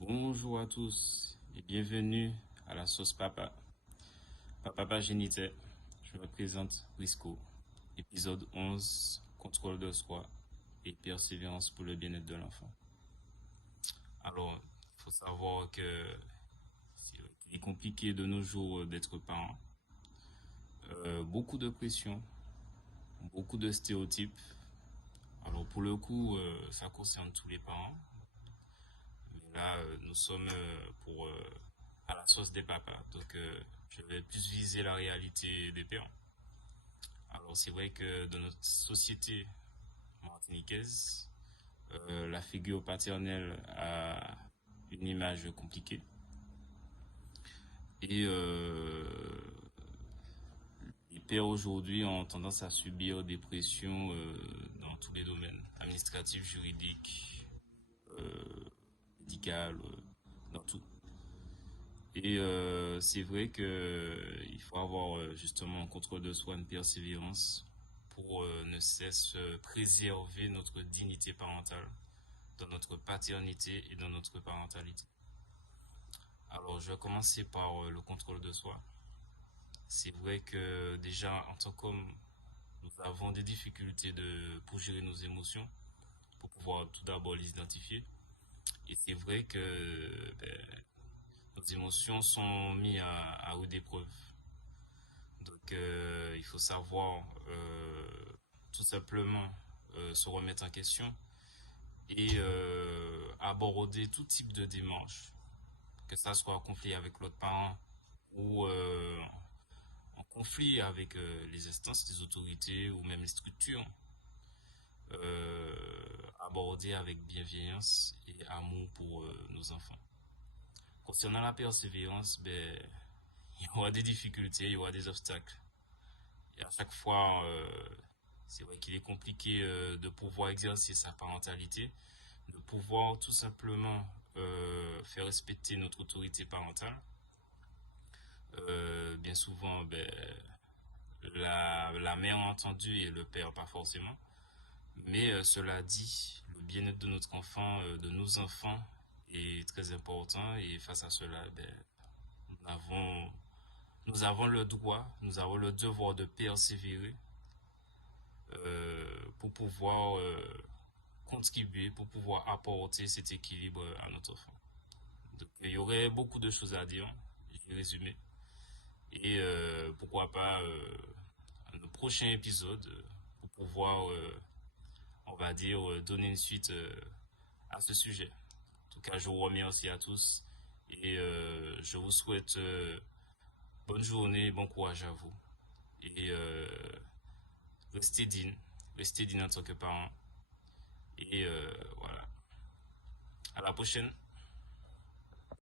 Bonjour à tous et bienvenue à la sauce papa. Papa Génité, je me présente Risco. Épisode 11, contrôle de soi et persévérance pour le bien-être de l'enfant. Alors, il faut savoir que il est compliqué de nos jours d'être parent. Beaucoup de pression, beaucoup de stéréotypes. Alors pour le coup, ça concerne tous les parents. Mais là, nous sommes à la sauce des papas. Donc, je vais plus viser la réalité des pères. Alors, c'est vrai que dans notre société martiniquaise, la figure paternelle a une image compliquée. Et les pères aujourd'hui ont tendance à subir des pressions dans tous les domaines, administratifs, juridiques, médicales, dans tout. Et c'est vrai que il faut avoir justement un contrôle de soi, une persévérance pour ne cesse préserver notre dignité parentale dans notre paternité et dans notre parentalité. Alors je vais commencer par le contrôle de soi. C'est vrai que déjà en tant qu'homme, nous avons des difficultés pour gérer nos émotions, pour pouvoir tout d'abord les identifier. Et c'est vrai que nos émotions sont mises à rude épreuve. Donc il faut savoir tout simplement se remettre en question et aborder tout type de démarche, que ça soit en conflit avec l'autre parent ou en conflit avec les instances, les autorités ou même les structures, aborder avec bienveillance et amour pour nos enfants. Concernant la persévérance, il y aura des difficultés, il y aura des obstacles. Et à chaque fois, c'est vrai qu'il est compliqué de pouvoir exercer sa parentalité, de pouvoir tout simplement faire respecter notre autorité parentale. Bien souvent, la mère entendue et le père pas forcément. Mais cela dit, le bien-être de notre enfant, de nos enfants, est très important. Et face à cela, nous avons, nous avons le droit, nous avons le devoir de persévérer pour pouvoir contribuer, pour pouvoir apporter cet équilibre à notre enfant. Donc, il y aurait beaucoup de choses à dire, je vais résumer. Et pourquoi pas un prochain épisode pour pouvoir, on va dire, donner une suite à ce sujet. En tout cas, je vous remercie à tous et je vous souhaite bonne journée, bon courage à vous. Et restez digne en tant que parent. Et voilà. À la prochaine.